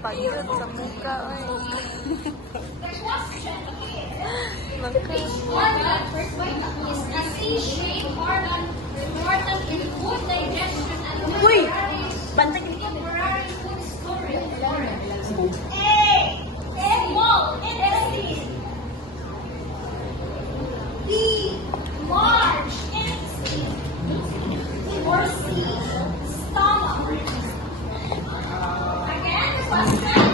Pagod sa muka, oy. A C-shaped organ important in food digestion and Uy! temporary food storage. A. Small intestine. B. Large intestine. Or C. Stomach. Again, the question.